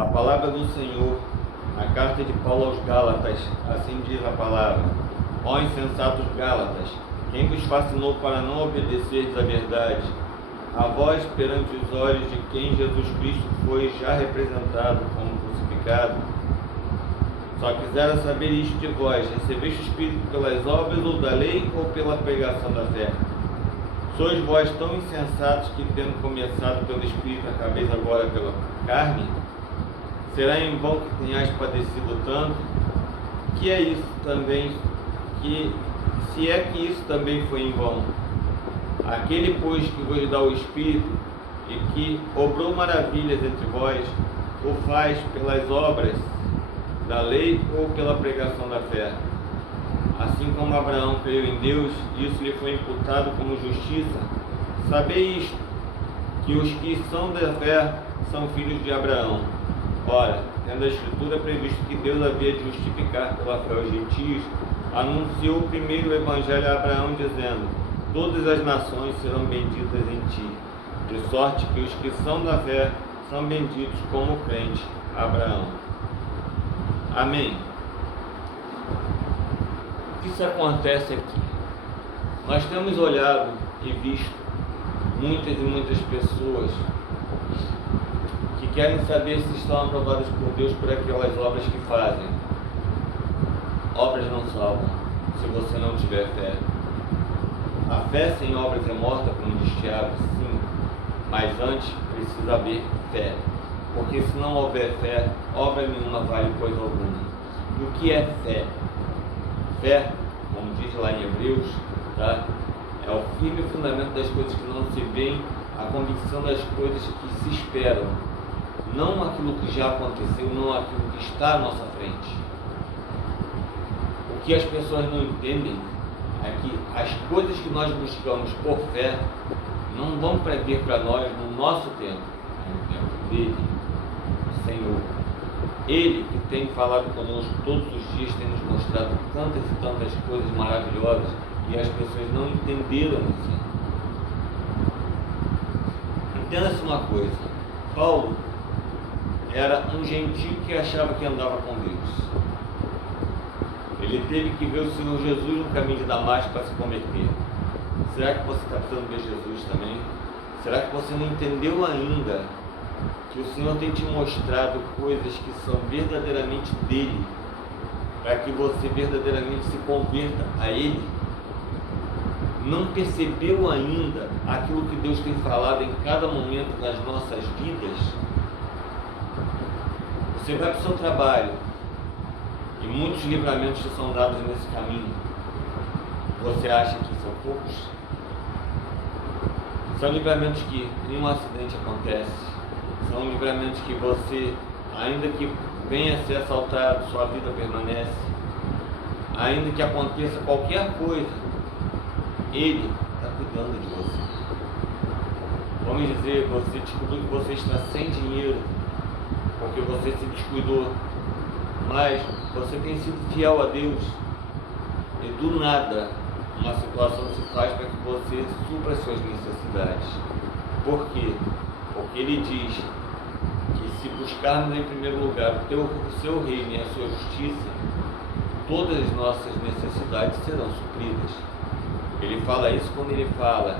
A palavra do Senhor, na carta de Paulo aos Gálatas, assim diz a palavra: ó insensatos Gálatas, quem vos fascinou para não obedecerdes à verdade? A vós, perante os olhos de quem Jesus Cristo foi já representado como crucificado, só quisera saber isto de vós: recebeste o Espírito pelas obras ou da lei ou pela pregação da fé? Sois vós tão insensatos que, tendo começado pelo Espírito, acabeis agora pela carne? Será em vão que tenhais padecido tanto? Que é isso também, se é que isso também foi em vão? Aquele, pois, que vos dá o Espírito e que obrou maravilhas entre vós, o faz pelas obras da lei ou pela pregação da fé? Assim como Abraão creu em Deus, isso lhe foi imputado como justiça. Sabei isto, que os que são da fé são filhos de Abraão. Ora, tendo a Escritura previsto que Deus havia de justificar pela fé os gentios, anunciou primeiro o Evangelho a Abraão, dizendo: todas as nações serão benditas em ti, de sorte que os que são da fé são benditos como o crente Abraão. Amém. O que isso acontece aqui? Nós temos olhado e visto muitas e muitas pessoas que querem saber se estão aprovadas por Deus por aquelas obras que fazem. Obras não salvam, se você não tiver fé. A fé sem obras é morta, como diz Tiago, sim, mas antes precisa haver fé, porque se não houver fé, obra nenhuma vale coisa alguma. E o que é fé? Fé, como diz lá em Hebreus, tá? É o firme fundamento das coisas que não se veem, a convicção das coisas que se esperam, não aquilo que já aconteceu, não aquilo que está à nossa frente. O que as pessoas não entendem é que as coisas que nós buscamos por fé não vão vir para nós no nosso tempo, no tempo dele, o Senhor. Ele que tem falado conosco todos os dias, tem nos mostrado tantas e tantas coisas maravilhosas, e as pessoas não entenderam isso. Entenda-se uma coisa: Paulo era um gentio que achava que andava com Deus. Ele teve que ver o Senhor Jesus no caminho de Damasco para se converter. Será que você está precisando ver Jesus também? Será que você não entendeu ainda que o Senhor tem te mostrado coisas que são verdadeiramente dele, para que você verdadeiramente se converta a Ele? Não percebeu ainda aquilo que Deus tem falado em cada momento das nossas vidas? Você vai para o seu trabalho e muitos livramentos te são dados nesse caminho. Você acha que são poucos? São livramentos que nenhum acidente acontece. São livramentos que você, ainda que venha a ser assaltado, sua vida permanece. Ainda que aconteça qualquer coisa, Ele está cuidando de você. Vamos dizer, você descobriu que você está sem dinheiro porque você se descuidou, mas você tem sido fiel a Deus, e do nada uma situação se faz para que você supra as suas necessidades. Por quê? Porque Ele diz que se buscarmos em primeiro lugar o seu reino e a sua justiça, todas as nossas necessidades serão supridas. Ele fala isso quando Ele fala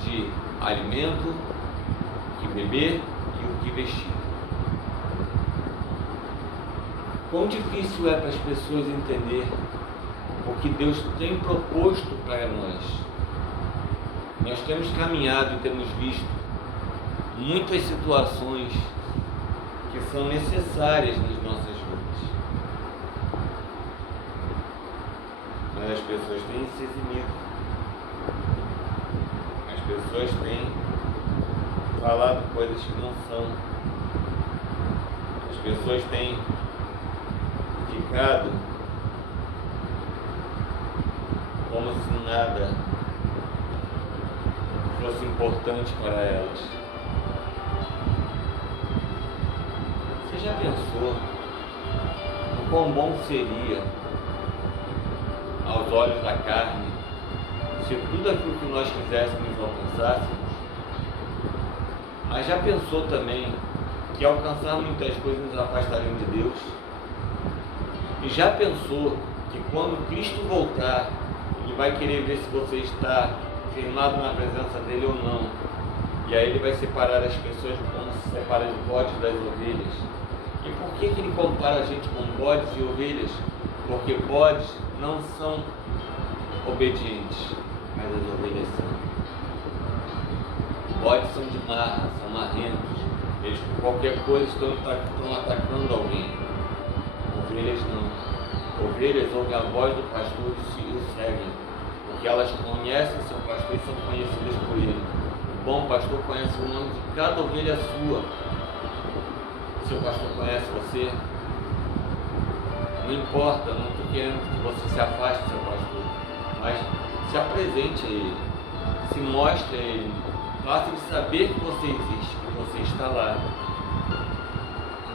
de alimento, o que beber e o que vestir. Quão difícil é para as pessoas entender o que Deus tem proposto para nós. Nós temos caminhado e temos visto muitas situações que são necessárias nas nossas vidas, mas as pessoas têm se eximido, as pessoas têm falado coisas que não são, as pessoas têm ficado como se nada fosse importante para elas. Você já pensou no quão bom seria, aos olhos da carne, se tudo aquilo que nós quiséssemos alcançássemos? Mas já pensou também que alcançar muitas coisas nos afastariam de Deus? E já pensou que quando Cristo voltar, Ele vai querer ver se você está firmado na presença dEle ou não? E aí Ele vai separar as pessoas como se separa os bodes das ovelhas. E por que Ele compara a gente com bodes e ovelhas? Porque bodes não são obedientes, mas as ovelhas são. Bodes são de marra, são marrentos. Eles por qualquer coisa estão atacando alguém. Ovelhas não. Ovelhas ouvem a voz do pastor e o seguem, porque elas conhecem seu pastor e são conhecidas por ele. O bom pastor conhece o nome de cada ovelha sua. Seu pastor conhece você? Não importa, não estou querendo que você se afaste do seu pastor, mas se apresente a ele, se mostre a ele, faça ele saber que você existe, que você está lá.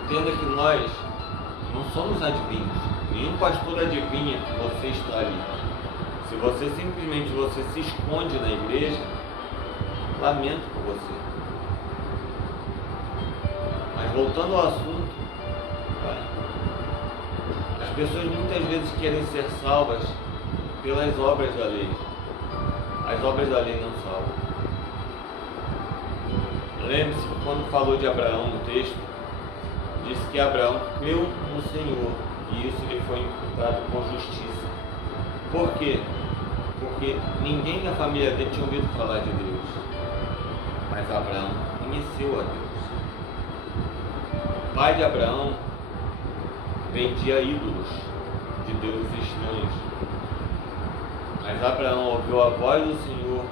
Entenda que nós não somos adivinhos, nenhum pastor adivinha que você está ali. Se você simplesmente se esconde na igreja, lamento por você. Mas voltando ao assunto, as pessoas muitas vezes querem ser salvas pelas obras da lei. As obras da lei não salvam. Lembre-se que quando falou de Abraão no texto, disse que Abraão creu no Senhor e isso lhe foi imputado por justiça. Por quê? Porque ninguém na família dele tinha ouvido falar de Deus, mas Abraão conheceu a Deus. O pai de Abraão vendia ídolos de deuses estranhos, mas Abraão ouviu a voz do Senhor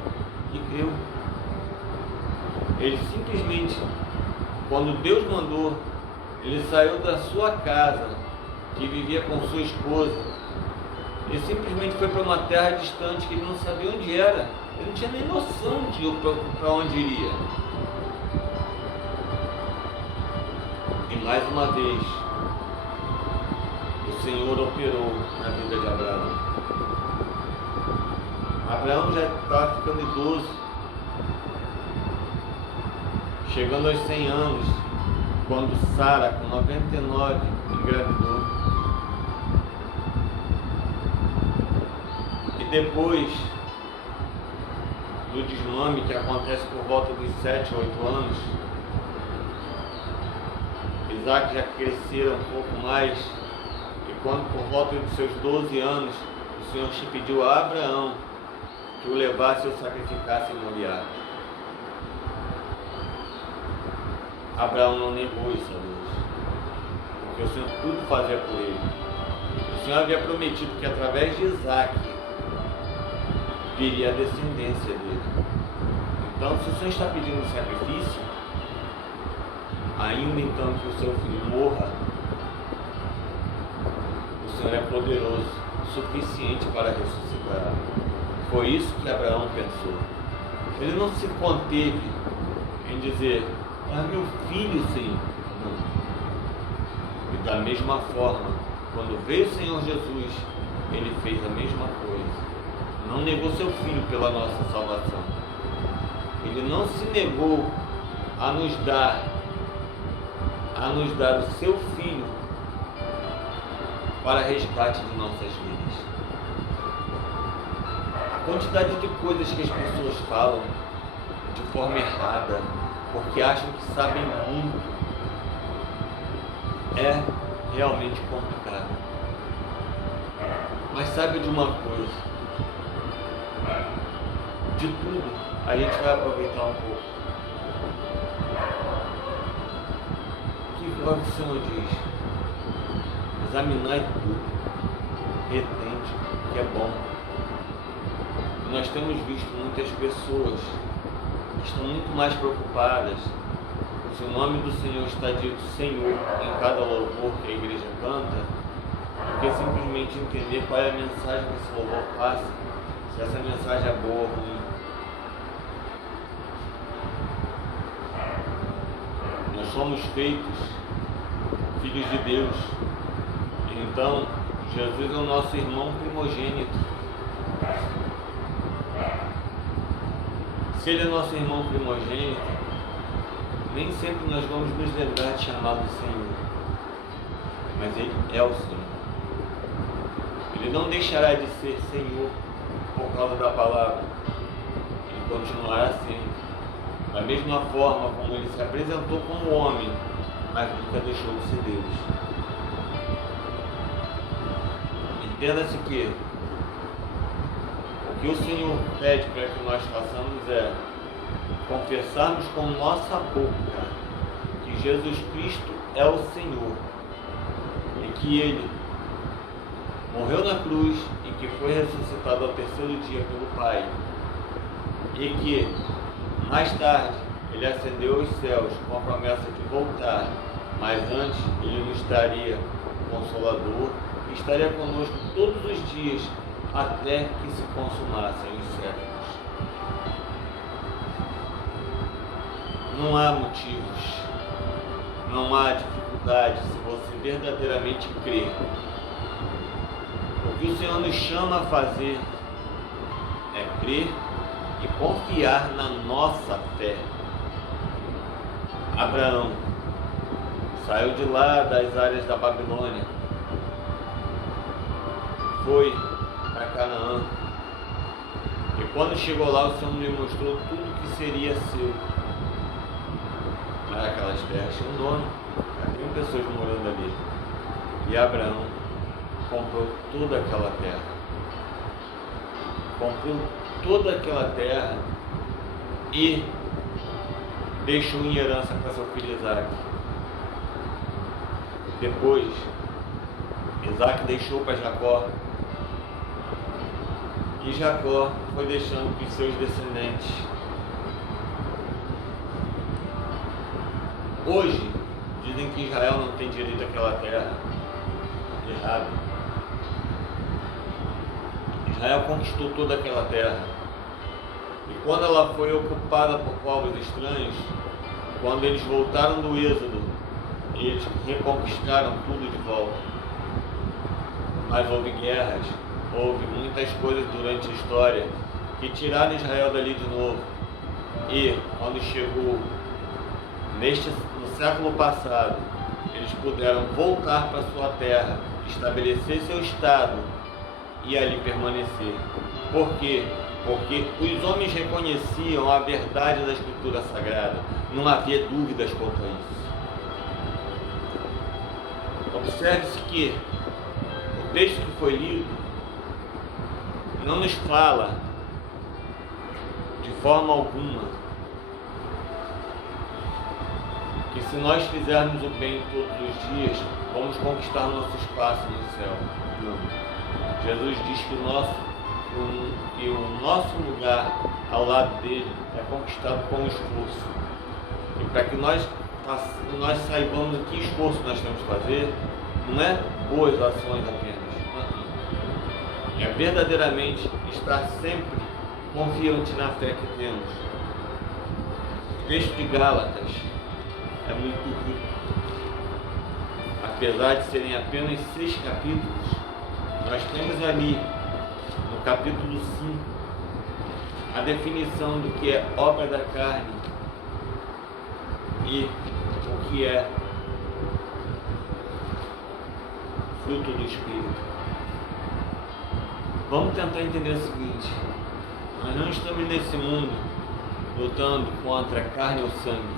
e creu. Ele simplesmente, quando Deus mandou, ele saiu da sua casa, que vivia com sua esposa, e simplesmente foi para uma terra distante que ele não sabia onde era. Ele não tinha nem noção de para onde iria. E mais uma vez, o Senhor operou na vida de Abraão. Abraão já estava ficando idoso, chegando aos 100 anos, quando Sara, com 99, engravidou. E depois do desmame, que acontece por volta dos 7 ou 8 anos, Isaac já crescera um pouco mais, e quando por volta dos seus 12 anos, o Senhor pediu a Abraão que o levasse ou sacrificasse em Moriá. Abraão não negou isso a Deus, porque o Senhor tudo fazia por ele. O Senhor havia prometido que através de Isaac viria a descendência dele. Então, se o Senhor está pedindo um sacrifício, ainda então que o seu filho morra, o Senhor é poderoso, suficiente para ressuscitar. Foi isso que Abraão pensou. Ele não se conteve em dizer: "Ah, meu filho, Senhor." Não. E da mesma forma, quando veio o Senhor Jesus, ele fez a mesma coisa. Não negou seu filho pela nossa salvação. Ele não se negou a nos dar o seu filho para resgate de nossas vidas. A quantidade de coisas que as pessoas falam de forma errada, porque acham que sabem muito, é realmente complicado. Mas sabe de uma coisa? De tudo, a gente vai aproveitar um pouco. O que o Senhor diz? Examinai tudo, retente, que é bom. E nós temos visto muitas pessoas que estão muito mais preocupadas se o nome do Senhor está dito Senhor em cada louvor que a igreja canta, do que simplesmente entender qual é a mensagem que esse louvor passa, se essa mensagem é boa ou ruim. Nós somos feitos filhos de Deus. Então, Jesus é o nosso irmão primogênito. Se ele é nosso irmão primogênito, nem sempre nós vamos nos lembrar de chamar do Senhor, mas Ele é o Senhor. Ele não deixará de ser Senhor por causa da palavra. Ele continuará sendo. Da mesma forma como Ele se apresentou como homem, mas nunca deixou de ser Deus. Entenda-se que o que o Senhor pede para que nós façamos é confessarmos com nossa boca que Jesus Cristo é o Senhor e que Ele morreu na cruz e que foi ressuscitado ao terceiro dia pelo Pai e que mais tarde Ele ascendeu aos céus com a promessa de voltar, mas antes Ele nos daria Consolador e estaria conosco todos os dias até que se consumassem os séculos. Não há motivos, não há dificuldade se você verdadeiramente crer. O que o Senhor nos chama a fazer é crer e confiar na nossa fé. Abraão saiu de lá das áreas da Babilônia, foi para Canaã, e quando chegou lá o Senhor lhe mostrou tudo que seria seu. Mas aquelas terras tinham dono, haviam pessoas morando ali, e Abraão comprou toda aquela terra, e deixou em herança para seu filho Isaac. Depois, Isaac deixou para Jacó, e Jacó foi deixando para os seus descendentes. Hoje, dizem que Israel não tem direito àquela terra. Errado. Israel conquistou toda aquela terra. E quando ela foi ocupada por povos estranhos, quando eles voltaram do êxodo, eles reconquistaram tudo de volta. Mas houve guerras, houve muitas coisas durante a história que tiraram Israel dali de novo. E quando chegou no século passado, eles puderam voltar para sua terra, estabelecer seu estado e ali permanecer. Por quê? Porque os homens reconheciam a verdade da Escritura Sagrada, não havia dúvidas quanto a isso. Observe-se que o texto que foi lido não nos fala de forma alguma que se nós fizermos o bem todos os dias, vamos conquistar nosso espaço no céu. Não. Jesus diz que o nosso lugar ao lado dele é conquistado com esforço. E para que nós saibamos que esforço nós temos que fazer, não é boas ações apenas. É verdadeiramente estar sempre confiante na fé que temos. O texto de Gálatas é muito rico. Apesar de serem apenas 6 capítulos, nós temos ali, no capítulo 5, a definição do que é obra da carne e o que é fruto do Espírito. Vamos tentar entender o seguinte: nós não estamos nesse mundo lutando contra a carne ou sangue,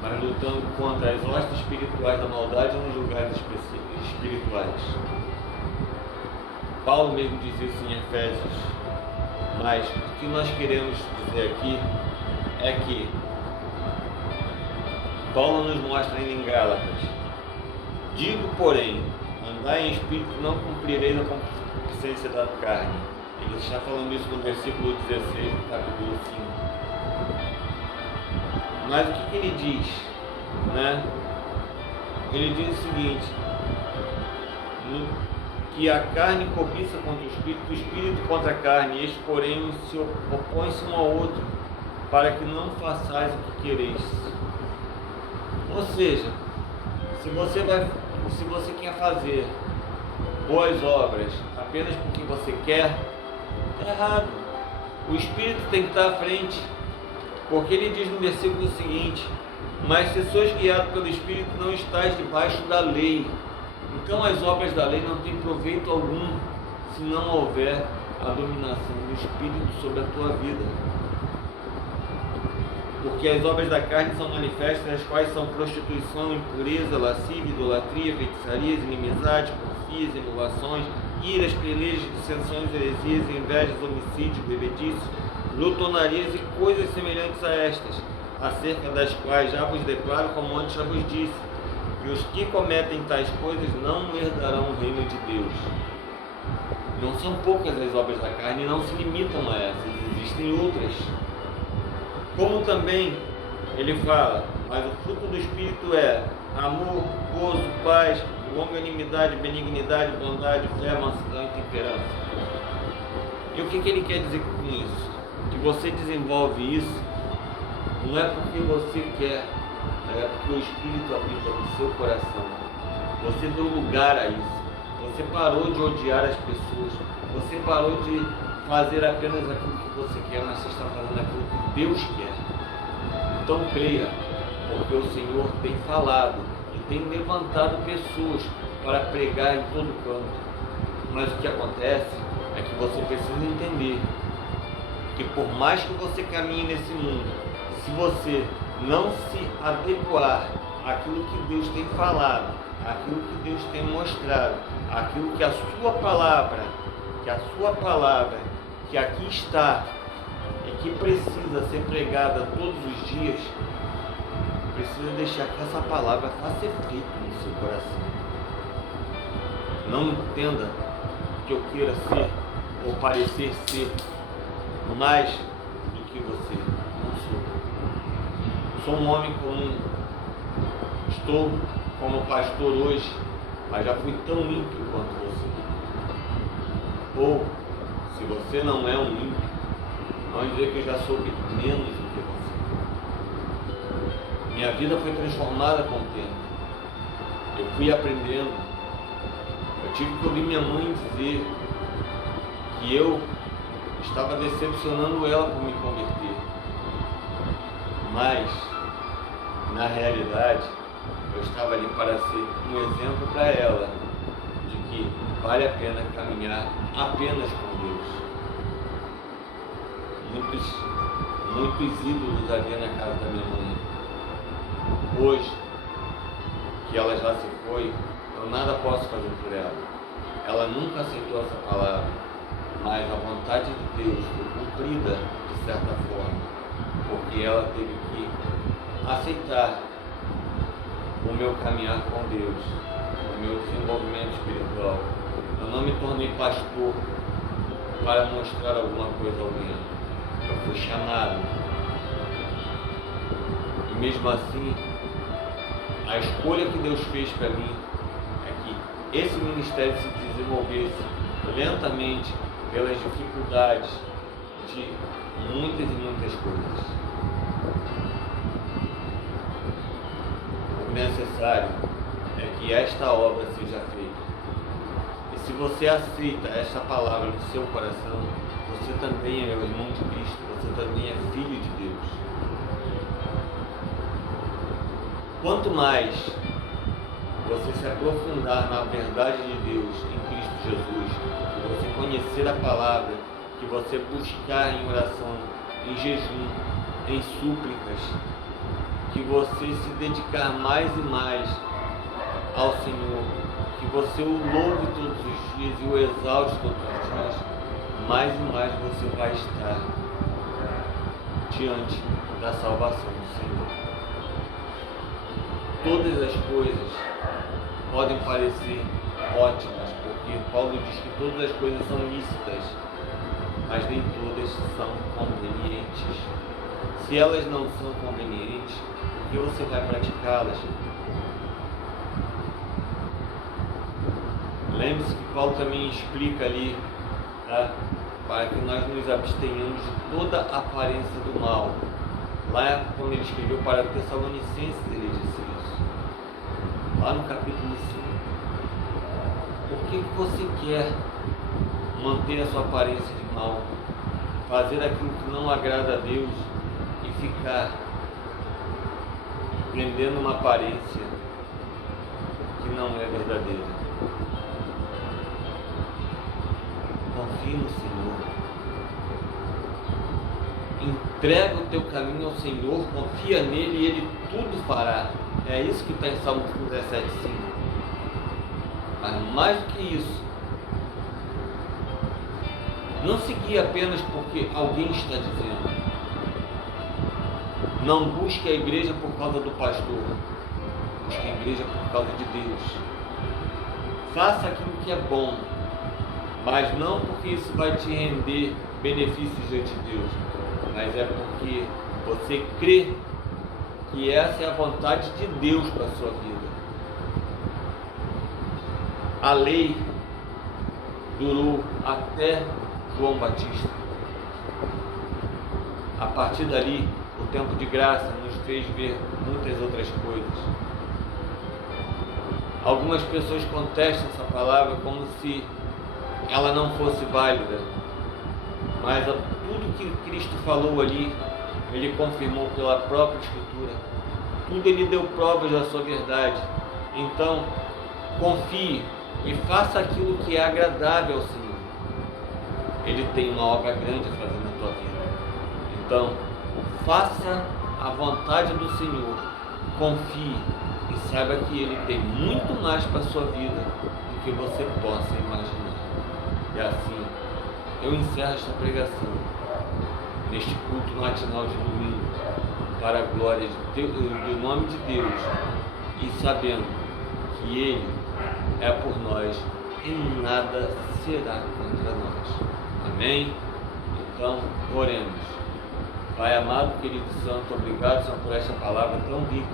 mas lutando contra as hostes espirituais da maldade nos lugares espirituais. Paulo mesmo diz isso em Efésios. Mas o que nós queremos dizer aqui é que Paulo nos mostra ainda em Gálatas: digo, porém, andai em espírito, não cumprireis a concupiscência da carne. Ele está falando isso no versículo 16 do capítulo 5. Mas o que ele diz? Ele diz o seguinte: que a carne cobiça contra o espírito contra a carne, estes, porém, se opõem-se um ao outro, para que não façais o que quereis. Ou seja, se você quer fazer boas obras apenas porque você quer, é errado. O Espírito tem que estar à frente, porque ele diz no versículo seguinte: Mas se sois guiados pelo Espírito, não estáis debaixo da lei. Então as obras da lei não têm proveito algum, se não houver a dominação do Espírito sobre a tua vida. Porque as obras da carne são manifestas, as quais são prostituição, impureza, lascívia, idolatria, feitiçarias, inimizades, porfias, emulações, iras, pelejas, dissensões, heresias, invejas, homicídios, bebedices, glutonarias e coisas semelhantes a estas, acerca das quais já vos declaro, como antes já vos disse, que os que cometem tais coisas não herdarão o reino de Deus. Não são poucas as obras da carne e não se limitam a essas, existem outras. Como também ele fala, mas o fruto do Espírito é amor, gozo, paz, longanimidade, benignidade, bondade, fé, mansidão e temperança. E o que ele quer dizer com isso? Que você desenvolve isso não é porque você quer, é porque o Espírito habita no seu coração. Você deu lugar a isso. Você parou de odiar as pessoas. Você parou de fazer apenas aquilo que você quer, mas você está fazendo aquilo que Deus quer. Então creia, porque o Senhor tem falado e tem levantado pessoas para pregar em todo canto. Mas o que acontece é que você precisa entender que por mais que você caminhe nesse mundo, se você não se adequar àquilo que Deus tem falado, àquilo que Deus tem mostrado, àquilo que a sua palavra, que aqui está e que precisa ser pregada todos os dias, precisa deixar que essa palavra faça efeito no seu coração. Não entenda que eu queira ser ou parecer ser mais do que você. Não sou. Sou um homem comum. Estou como pastor hoje, mas já fui tão ímpio quanto você. Ou, se você não é um ímpio, não dizer que eu já soube menos do que você. Minha vida foi transformada com o tempo. Eu fui aprendendo. Eu tive que ouvir minha mãe dizer que eu estava decepcionando ela por me converter. Mas, na realidade, eu estava ali para ser um exemplo para ela de que vale a pena caminhar apenas com Deus. Muitos ídolos havia na casa da minha mãe. Hoje, que ela já se foi, eu nada posso fazer por ela. Ela nunca aceitou essa palavra, mas a vontade de Deus foi cumprida de certa forma, porque ela teve que aceitar o meu caminhar com Deus, o meu desenvolvimento espiritual. Eu não me tornei pastor para mostrar alguma coisa a alguém. Eu fui chamado. E mesmo assim, a escolha que Deus fez para mim é que esse ministério se desenvolvesse lentamente pelas dificuldades de muitas e muitas coisas. O necessário é que esta obra seja feita. E se você aceita esta palavra no seu coração, você também é irmão de Cristo, você também é filho de Deus. Quanto mais você se aprofundar na verdade de Deus em Cristo Jesus, que você conhecer a palavra, que você buscar em oração, em jejum, em súplicas, que você se dedicar mais e mais ao Senhor, que você o louve todos os dias e o exalte todos os dias, mais e mais você vai estar diante da salvação do Senhor. Todas as coisas podem parecer ótimas, porque Paulo diz que todas as coisas são lícitas, mas nem todas são convenientes. Se elas não são convenientes, por que você vai praticá-las? Lembre-se que Paulo também explica ali, tá? Para que nós nos abstenhamos de toda aparência do mal. Lá, quando ele escreveu para Tessalonicenses, ele disse isso. Lá no capítulo 5. Por que você quer manter a sua aparência de mal? Fazer aquilo que não agrada a Deus e ficar prendendo uma aparência que não é verdadeira. Confie no Senhor. Entrega o teu caminho ao Senhor, confia nele e ele tudo fará. É isso que está em Salmo 17,5. Mas mais do que isso, não seguir apenas porque alguém está dizendo. Não busque a igreja por causa do pastor, busque a igreja por causa de Deus. Faça aquilo que é bom, mas não porque isso vai te render benefícios diante de Deus, mas é porque você crê que essa é a vontade de Deus para a sua vida. A lei durou até João Batista. A partir dali, o tempo de graça nos fez ver muitas outras coisas. Algumas pessoas contestam essa palavra como se ela não fosse válida, mas tudo que Cristo falou ali, ele confirmou pela própria Escritura. Tudo ele deu provas da sua verdade. Então, confie e faça aquilo que é agradável ao Senhor. Ele tem uma obra grande a fazer na tua vida. Então, faça a vontade do Senhor, confie e saiba que Ele tem muito mais para a sua vida do que você possa imaginar. E assim, eu encerro esta pregação neste culto matinal de domingo, para a glória do nome de Deus, e sabendo que Ele é por nós e nada será contra nós. Amém? Então, oremos. Pai amado, querido Santo, obrigado, Senhor, por esta palavra tão rica,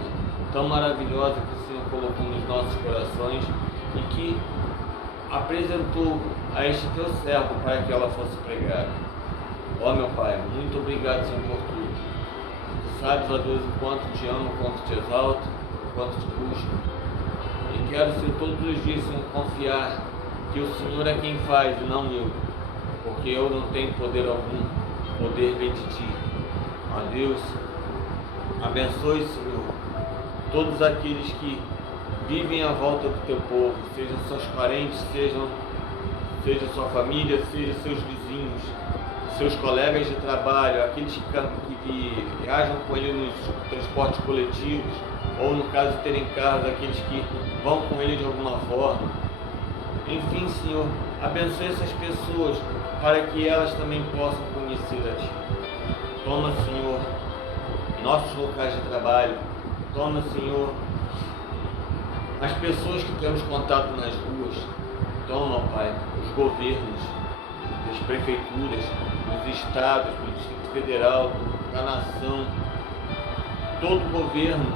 tão maravilhosa que o Senhor colocou nos nossos corações e que apresentou a este teu servo para que ela fosse pregada. Ó meu Pai, muito obrigado, Senhor, por tudo. Tu sabes, ó Deus, o quanto te amo, o quanto te exalto, o quanto te busco. E quero, Senhor, todos os dias, Senhor, confiar que o Senhor é quem faz e não eu, porque eu não tenho poder algum, poder vem de ti. Ó Deus, abençoe, Senhor, todos aqueles que vivem à volta do teu povo, sejam seus parentes, seja sua família, seja seus vizinhos, seus colegas de trabalho, aqueles que viajam com ele nos transportes coletivos, ou no caso de terem carros, aqueles que vão com ele de alguma forma. Enfim, Senhor, abençoe essas pessoas para que elas também possam conhecer a Ti. Toma, Senhor, nossos locais de trabalho. Toma, Senhor, as pessoas que temos contato nas ruas. Toma, Pai, os governos, as prefeituras, os estados, do Distrito Federal, da nação, todo o governo,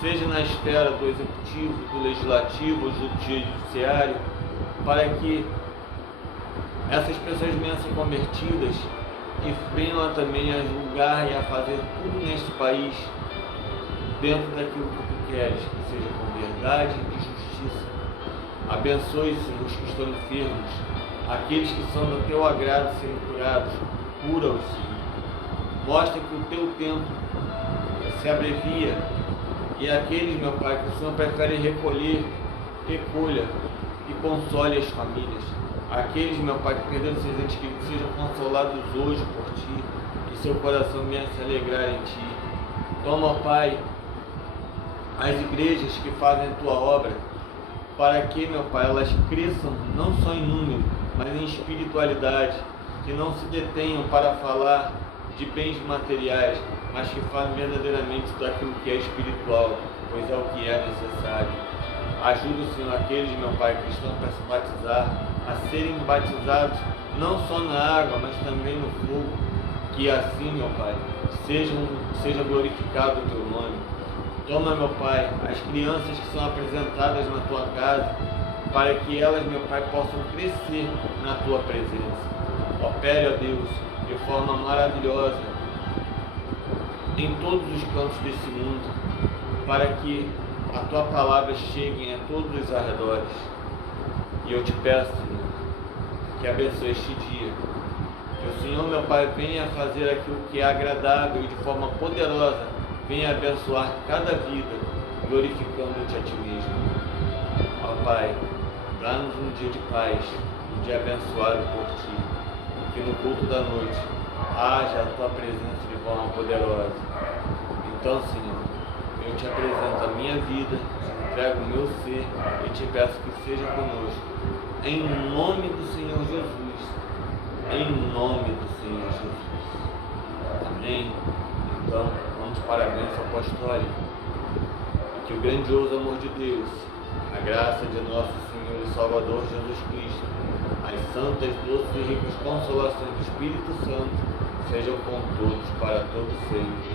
seja na esfera do executivo, do legislativo, do judiciário, para que essas pessoas venham a ser convertidas e venham também a julgar e a fazer tudo neste país dentro daquilo que Tu queres, que seja com verdade e justiça. Abençoe, Senhor, os que estão enfermos, aqueles que são do Teu agrado serem curados, cura-os, Senhor. Mostra que o Teu tempo se abrevia e aqueles, meu Pai, que o Senhor prefere recolher, recolha e console as famílias. Aqueles, meu Pai, que perderam seus entes queridos, sejam consolados hoje por Ti, que seu coração venha se alegrar em Ti. Toma, Pai, as igrejas que fazem a Tua obra, para que, meu Pai, elas cresçam não só em número, mas em espiritualidade, que não se detenham para falar de bens materiais, mas que falem verdadeiramente daquilo que é espiritual, pois é o que é necessário. Ajuda, Senhor, aqueles, meu Pai, que estão para se batizar, a serem batizados não só na água, mas também no fogo, que assim, meu Pai, seja glorificado o Teu nome. Toma, meu Pai, as crianças que são apresentadas na Tua casa, para que elas, meu Pai, possam crescer na Tua presença. Opere, ó Deus, de forma maravilhosa em todos os cantos desse mundo, para que a Tua palavra chegue a todos os arredores. E eu te peço, Senhor, que abençoe este dia. Que o Senhor, meu Pai, venha fazer aquilo que é agradável e de forma poderosa venha abençoar cada vida, glorificando-te a ti mesmo. Ó Pai, dá-nos um dia de paz, um dia abençoado por ti, que no culto da noite haja a tua presença de forma poderosa. Então, Senhor, eu te apresento a minha vida, te entrego o meu ser e te peço que seja conosco, em nome do Senhor Jesus, em nome do Senhor Jesus. Amém? Então, vamos para a bênção apostólica. Que o grandioso amor de Deus, a graça de nosso Senhor e Salvador Jesus Cristo, as santas, doces e ricas consolações do Espírito Santo sejam com todos para todo sempre.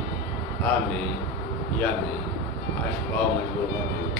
Amém e amém. As palmas louvam a Deus.